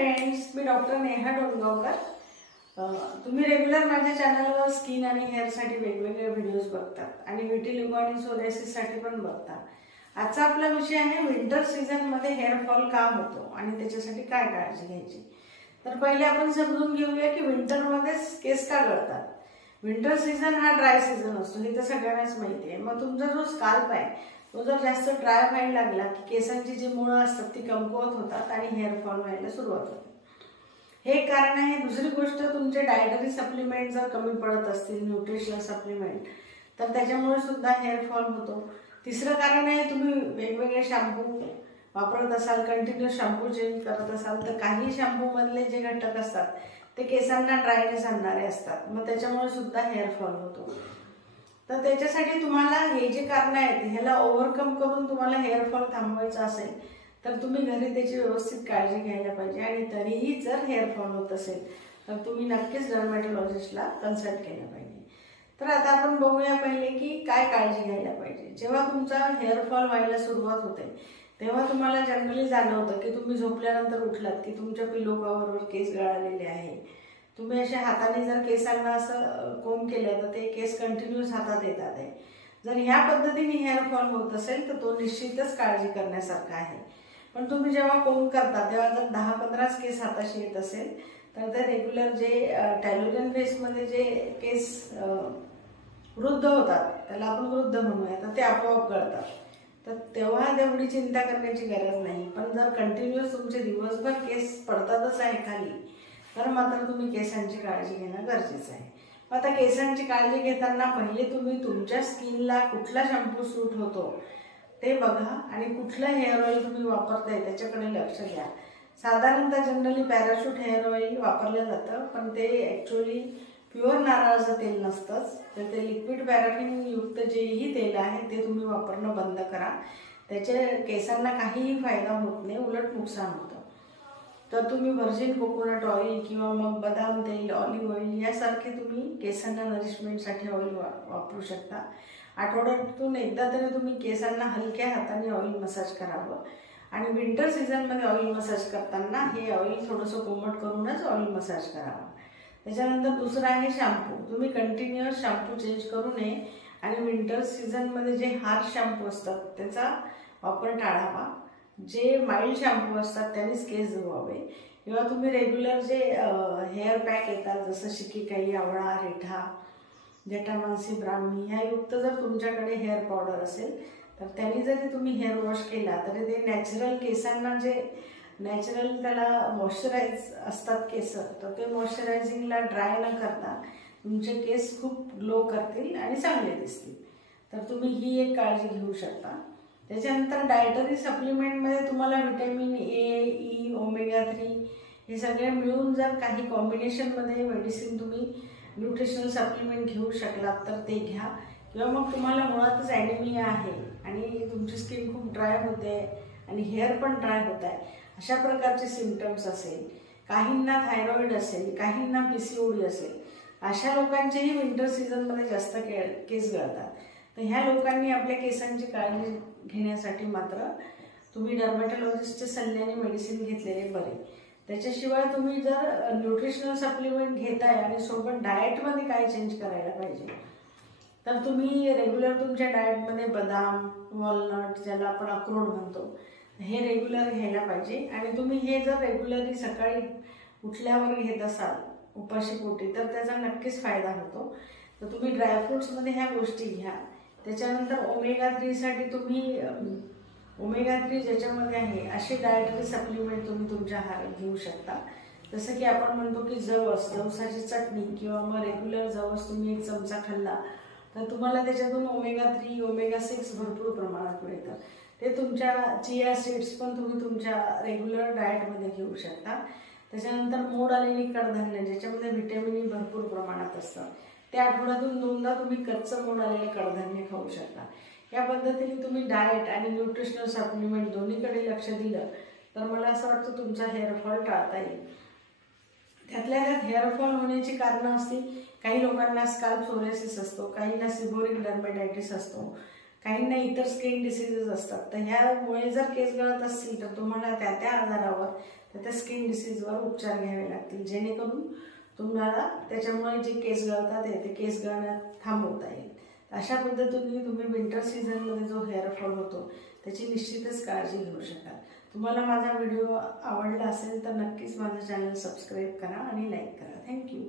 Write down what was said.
Friends, मी doctor Neha डोंगरकर। तुम्ही regular माझ्या चॅनलवर स्किन आणि हेअरसाठी वेगवेगळे व्हिडिओज बघतात आणि विटिलिगो आणि सोरायसिससाठी पण बघतात। आजचा आपला विषय आहे विंटर सीझनमध्ये हेअर फॉल का होतो आणि त्याच्यासाठी काय काळजी घ्यायची। तर पहिले आपण समजून घेऊया की विंटरमध्ये केस का गळतात। विंटर सीझन हा ड्राय सीझन असतो, हे तर सगळ्यांनाच माहिती आहे। मग तुमचा जो स्काल्प आहे तो जर जास्त ड्राय व्हायला लागला की केसांची जी मुळं असतात ती कमकुवत होतात आणि हेअर फॉल व्हायला सुरुवात होते। हे एक कारण आहे। दुसरी गोष्ट, तुमचे डायटरी सप्लिमेंट जर कमी पडत असतील, न्यूट्रिशनल सप्लिमेंट, तर त्याच्यामुळे सुद्धा हेअर फॉल होतो। तिसरं कारण आहे, तुम्ही वेगवेगळे शॅम्पू वापरत असाल, कंटिन्यूअस शॅम्पू चेंज करत असाल, तर काही शॅम्पू मधले जे घटक असतात ते केसांना ड्रायनेस आणणारे असतात, मग त्याच्यामुळे सुद्धा हेअर फॉल होतो। तर त्याच्यासाठी तुम्हाला हे जे कारण आहेत ह्याला ओव्हरकम करून तुम्हाला हेअर फॉल थांबवायचा असेल तर तुम्ही घरी त्याची व्यवस्थित काळजी घ्यायला पाहिजे। आणि तरीही जर हेअर फॉल होत असेल तर तुम्ही नक्कीच डर्मॅटोलॉजिस्टला कन्सल्ट केलं पाहिजे। तर आता आपण बघूया पहिले की काय काळजी घ्यायला पाहिजे। जेव्हा तुमचा हेअर फॉल व्हायला सुरुवात होते तेव्हा तुम्हाला जनरली जाणवतं की तुम्ही झोपल्यानंतर उठलात की तुमच्या पिलो कव्हरवर केस गळालेले आहे। तुम्ही अशा हाताने जर केसांना असं कोंब केलं तर ते केस कंटिन्यूअस हातात येतात आहे। जर ह्या पद्धतीने हेअर फॉल होत असेल तर तो निश्चितच काळजी करण्यासारखा आहे। पण तुम्ही जेव्हा कोंब करता तेव्हा जर 10-15 केस हाताशी येत असेल तर ते रेग्युलर जे टॅलोजन फेसमध्ये जे केस वृद्ध होतात, त्याला आपण वृद्ध म्हणूया, तर ते आपोआप गळतात। तर तेव्हा तेवढी चिंता करण्याची गरज नाही। पण जर कंटिन्यूअस तुमचे दिवसभर केस पडतातच आहे खाली, तर मात्र तुम्ही केसांची काळजी घेणं गरजेचं आहे। आता केसांची काळजी घेताना पहिले तुम्ही तुमच्या स्किनला कुठला शॅम्पू सूट होतो ते बघा आणि कुठलं हेअर ऑइल तुम्ही वापरताय त्याच्याकडे लक्ष द्या। साधारणतः जनरली पॅराशूट हेअर ऑइल वापरलं जातं, पण ते ॲक्च्युअली प्युअर नारळाचं तेल नसतंच, तर ते लिक्विड पॅराफिन युक्त जेही तेल आहे ते तुम्ही वापरणं बंद करा। त्याचे केसांना काहीही फायदा होत नाही, उलट नुकसान होतं। तर तुम्ही व्हर्जिन कोकोनट ऑइल किंवा मग बदाम तेल, ऑलिव्ह ऑइल यासारखे तुम्ही केसांना नरिशमेंटसाठी ऑइल वापरू शकता। आठवड्यातून एकदा तरी तुम्ही केसांना हलक्या हाताने ऑइल मसाज करावं। आणि विंटर सीझनमध्ये ऑइल मसाज करताना हे ऑइल थोडंसं कोमट करूनच ऑइल मसाज करावं। त्याच्यानंतर दुसरं आहे शॅम्पू। तुम्ही कंटिन्युअस शॅम्पू चेंज करू नये आणि विंटर सीझनमध्ये जे हार्श शॅम्पू असतात त्याचा वापर टाळावा। जे माइल्ड शॅम्पू असतात त्यानेच केस धुवावे। किंवा तुम्ही रेग्युलर जे हेअर पॅक येतात जसं शिकेकाई, आवळा, रेठा, जटामांसी, ब्राह्मी ह्या युक्त जर तुमच्याकडे हेअर पावडर असेल तर त्यांनी जरी तुम्ही हेअर वॉश केला तरी ते नॅचरल केसांना जे नॅचरल त्याला मॉइश्चराइज असतात केस, तर ते मॉइश्चरायझिंगला ड्राय न करता तुमचे केस खूप ग्लो करतील आणि चांगले दिसतील। तर तुम्ही ही एक काळजी घेऊ शकता। त्याच्यानंतर डायटरी सप्लिमेंटमध्ये तुम्हाला व्हिटॅमिन ए, ई, ओमेगा 3 हे सगळे मिळून जर काही कॉम्बिनेशनमध्ये मेडिसिन तुम्ही न्यूट्रिशनल सप्लिमेंट घेऊ शकलात तर ते घ्या। किंवा मग तुम्हाला मुळातच ॲनिमिया आहे आणि तुमची स्किन खूप ड्राय होते आणि हेअर पण ड्राय होत आहे, अशा प्रकारचे सिम्पटम्स असेल, काहींना थायरॉइड असेल, काहींना PCOD असेल, अशा लोकांचेही विंटर सीझनमध्ये जास्त केस गळतात। तर ह्या लोकांनी आपल्या केसांची काळजी घेण्यासाठी मात्र तुम्ही डर्मॅटोलॉजिस्टच्या सल्ल्याने मेडिसिन घेतलेले बरे। त्याच्याशिवाय तुम्ही जर न्यूट्रिशनल सप्लिमेंट घेताय आणि सोबत डाएटमध्ये काय चेंज करायला पाहिजे, तर तुम्ही रेग्युलर तुमच्या डाएटमध्ये बदाम, वॉलनट, ज्याला आपण अक्रोड म्हणतो, हे रेग्युलर घ्यायला पाहिजे। आणि तुम्ही हे जर रेग्युलरली सकाळी उठल्यावर घेत असाल उपाशीपोटी तर त्याचा नक्कीच फायदा होतो। तर तुम्ही ड्रायफ्रूट्समध्ये ह्या गोष्टी घ्या। त्याच्यानंतर ओमेगा 3साठी तुम्ही ओमेगा 3 ज्याच्यामध्ये आहे असे डायटरी सप्लिमेंट तुम्ही तुमच्या आहारात घेऊ शकता। जसं की आपण म्हणतो की जवसाची चटणी किंवा मग रेग्युलर जवस तुम्ही 1 चमचा खाल्ला तर तुम्हाला त्याच्यातून ओमेगा 3, ओमेगा 6 भरपूर प्रमाणात मिळतं। ते तुमच्या चिया सीड्स पण तुम्ही तुमच्या रेग्युलर डाएटमध्ये घेऊ शकता। त्याच्यानंतर मोड आलेली कडधान्य ज्याच्यामध्ये व्हिटॅमिन ई भरपूर प्रमाणात असतं, ते आठवड्यातून 2दा तुम्ही कच्चं मोड आलेले कडधान्य खाऊ शकता। या पद्धतीने तुम्ही डाएट आणि न्यूट्रिशनल सप्लिमेंट दोन्हीकडे लक्ष दिलं तर मला असं वाटतं तुमचा हेअरफॉल टाळता येईल। त्यातल्या त्यात हेअरफॉल होण्याची कारणं असतील, काही लोकांना स्काल्प सोरायसिस असतो, काहींना सिबोरिक डर्मेटायटिस असतो, काहींना इतर स्किन डिसीजेस असतात। तर ह्यामुळे जर केस गळत असतील तर तुम्हाला त्या आजारावर तर त्या स्किन डिसीजवर उपचार घ्यावे लागतील, जेणेकरून तुम्हाला त्याच्यामुळे जे केस गळतात ते केस गळण्यात थांबवता येईल. अशा पद्धतीने तुम्ही विंटर सीझनमध्ये जो हेअरफॉल होतो त्याची निश्चितच काळजी घेऊ शकाल. तुम्हाला माझा व्हिडिओ आवडला असेल तर नक्कीच माझं चॅनल सबस्क्राईब करा आणि लाईक करा. थँक्यू.